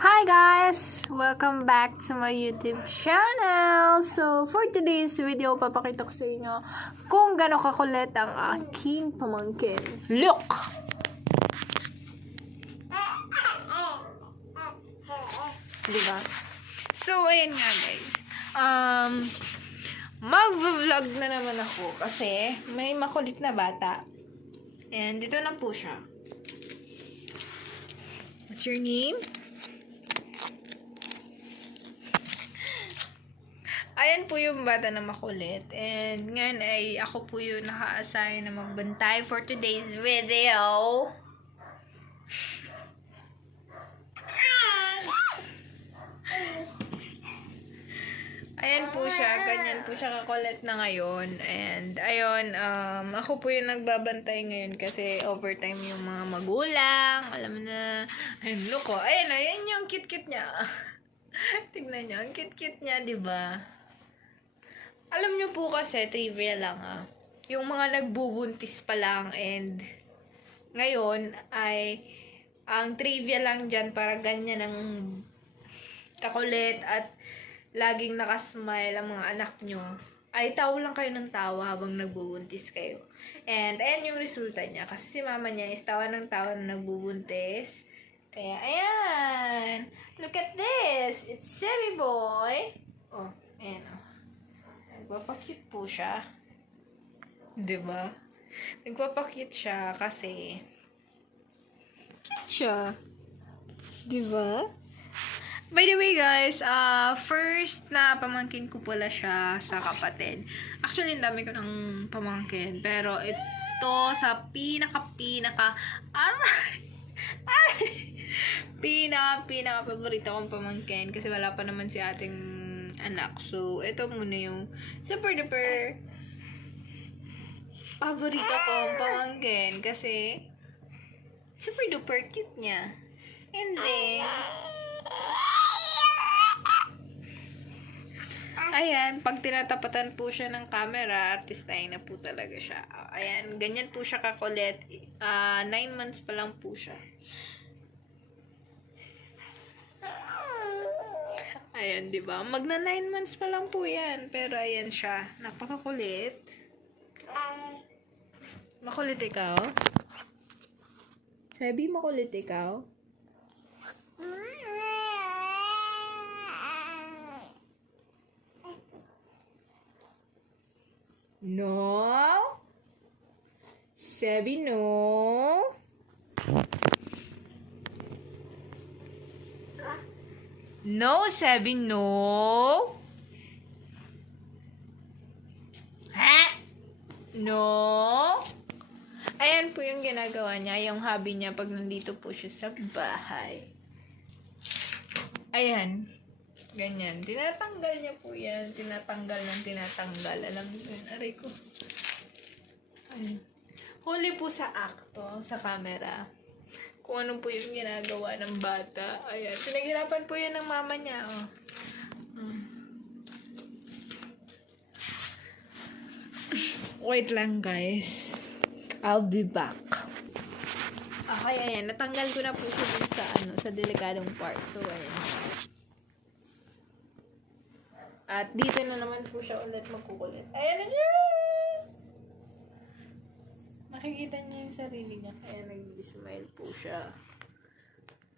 Hi guys! Welcome back to my YouTube channel! So, for today's video, papakita ko sa inyo kung gaano kakulit ang aking pamangkin. Look! Diba? So, ayan nga guys. Mag-vlog na naman ako kasi may makulit na bata. And dito na po siya. What's your name? Ayan po yung bata na makulit. And ngayon ay ako po yung naka-assign na magbantay for today's video. Ayan po siya. Ganyan po siya kakulit na ngayon. And ayun, ako po yung nagbabantay ngayon kasi overtime yung mga magulang. Alam mo na. Ayun, look ko. Ayan yung cute-cute niya. Tignan niyo, ang cute-cute niya, diba? Alam niyo po kasi, trivia lang yung mga nagbubuntis pa lang and ngayon ay ang trivia lang dyan para ganyan ang kakulit at laging nakasmile ang mga anak nyo ay tawa lang kayo ng tawa habang nagbubuntis kayo. And ayan yung resulta niya kasi si mama niya is tawa ng tawa na nagbubuntis. Kaya ayan, look at this, it's Semi Boy. Oh, ayan nagpapakute po siya. Diba? Nagpapakute siya kasi cute siya. Diba? By the way guys, first na pamangkin ko pala siya sa kapatid. Actually, ang dami ko ng pamangkin. Pero ito sa pinaka paborito kong pamangkin kasi wala pa naman si ating anak. So, ito muna yung super duper paborito kong pamangkin kasi super duper cute niya. And then ayan, pag tinatapatan po siya ng camera, artistay na po talaga siya. Ayan, ganyan po siya kakulit. 9 months pa lang po siya. Ayan, di ba? Magna 9 months pa lang po yan. Pero ayan siya. Napakakulit. Makulit ikaw? Sabi, makulit ikaw? No? Sabi no? No, sabi no? Ha? No? Ayan po yung ginagawa niya, yung hobby niya pag nandito po siya sa bahay. Ayan. Ganyan. Tinatanggal niya po yan. Tinatanggal. Alam niyo yun. Aray ko. Ayan. Huli po sa akto, sa camera. Kung ano po yung ginagawa ng bata. Ayan. Pinaghirapan po yan ng mama niya. Oh. Wait lang guys. I'll be back. Okay, ayan. Natanggal ko na po siya sa, sa delikadong part. So, ayan. At dito na naman po siya ulit magkukulit. Ayan na siya! Makikita niya yung sarili niya. Kaya nag-smile po siya.